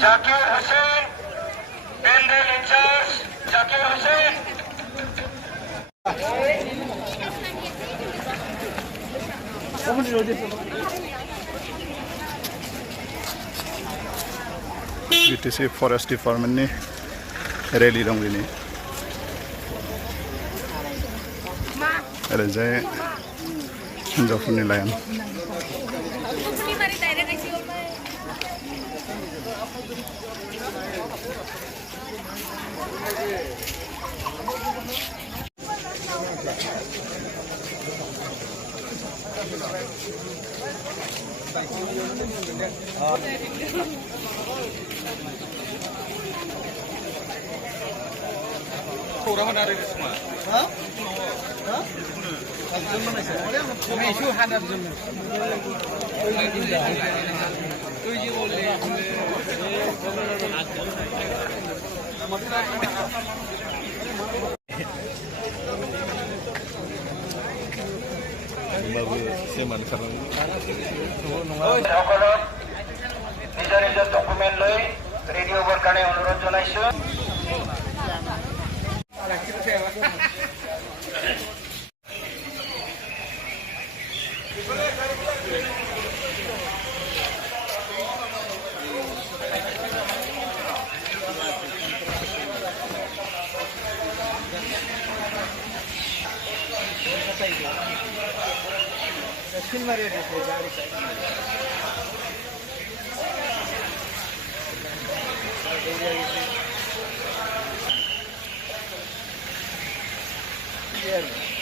Zakir Hussain, Pendel in charge, Zakir Hussain. BTC Forest Department ni rally dong ini. Ada jaya hinjaufोरनि layan. Orang ada di semua. Hah? Hah? Ini isu hadap jumlah. निजा document লৈ ready होबार কাৰণে অনুৰোধ জনাইছো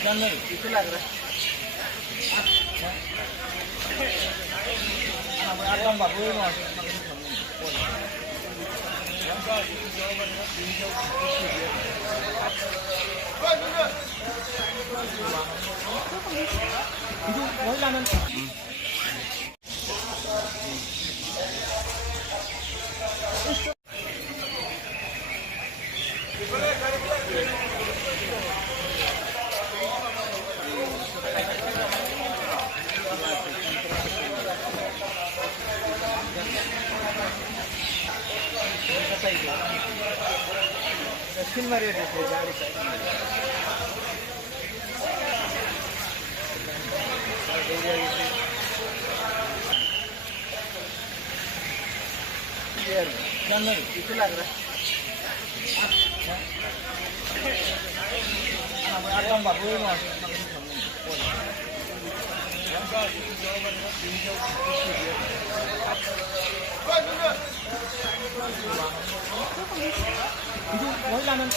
जानवर इसे लग रहा है आराम बाबू दक्षिण में रेट है गाड़ी का जानवर इसे लग रहा है आराम बाबू itu mau lanan